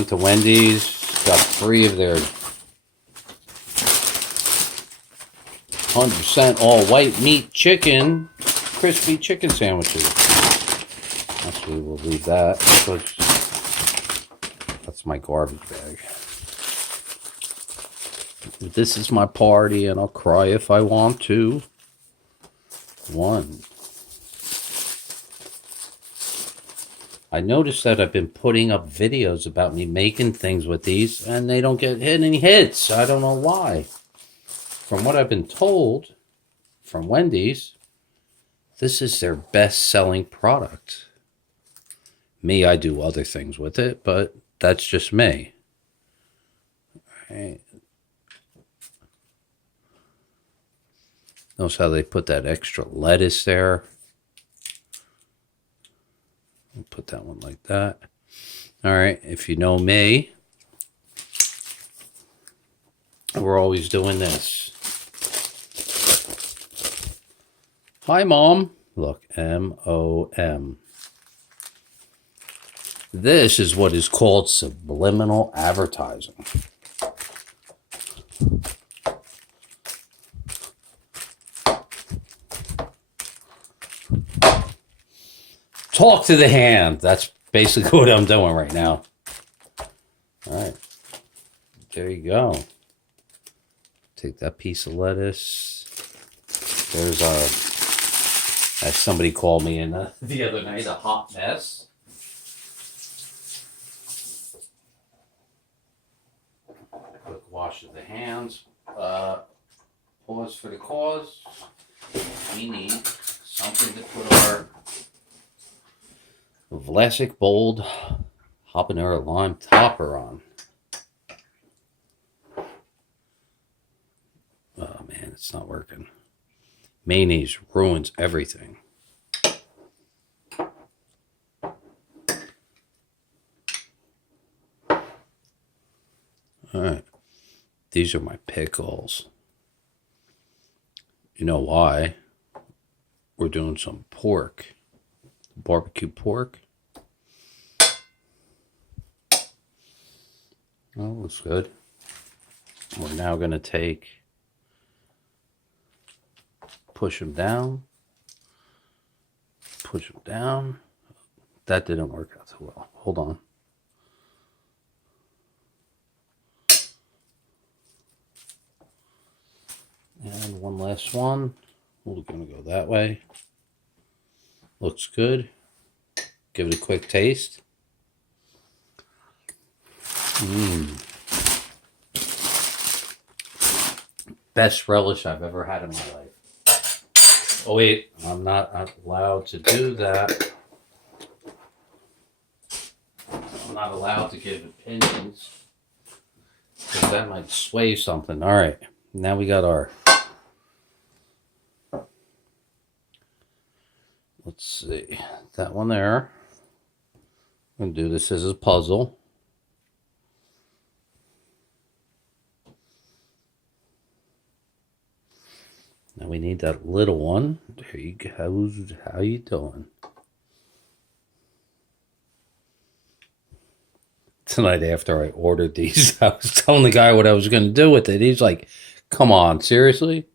Went to Wendy's, got 3 of their 100% all white meat chicken, crispy chicken sandwiches. Actually, we'll leave that. That's my garbage bag. This is my party, and I'll cry if I want to. 1. I noticed that I've been putting up videos about me making things with these, and they don't get any hits. I don't know why. From what I've been told from Wendy's, this is their best-selling product. Me, I do other things with it, but that's just me. All right. Notice how they put that extra lettuce there. I'll put that one like that. All right, if you know me, we're always doing this. Hi, Mom. Look, M-O-M. This is what is called subliminal advertising. Talk to the hand. That's basically what I'm doing right now. All right. There you go. Take that piece of lettuce. There's as somebody called me in the other night, a hot mess. Quick wash of the hands. Pause for the cause. We need something to put our Vlasic Bold habanero lime topper on. Oh man, it's not working. Mayonnaise ruins everything. Alright. These are my pickles. You know why? We're doing some pork. Barbecue pork. Oh, looks good. We're now going to push them down. Push them down. That didn't work out so well. Hold on. And one last one. We're going to go that way. Looks good. Give it a quick taste. Best relish I've ever had in my life. Oh wait, I'm not allowed to do that. I'm not allowed to give opinions, because that might sway something. All right, now we got our... Let's see, that one there. I'm going to do this as a puzzle. Now we need that little one. There you go. How you doing? Tonight after I ordered these, I was telling the guy what I was going to do with it. He's like, come on, seriously?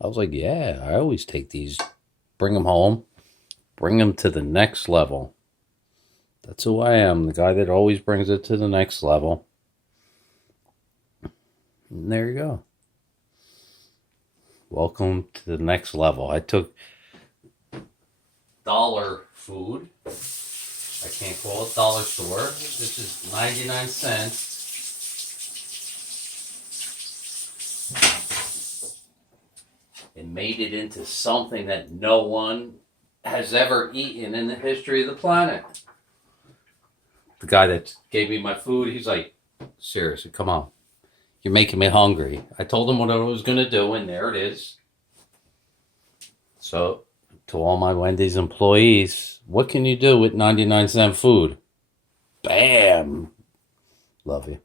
I was like, yeah, I always take these, bring them home. Bring them to the next level. That's who I am, the guy that always brings it to the next level. And there you go. Welcome to the next level. I took dollar food. I can't call it dollar store. This is 99 cents. And made it into something that no one has ever eaten in the history of the planet. The guy that gave me my food, he's like, seriously, come on. You're making me hungry. I told him what I was going to do, and there it is. So, to all my Wendy's employees, what can you do with 99-cent food? Bam! Love you.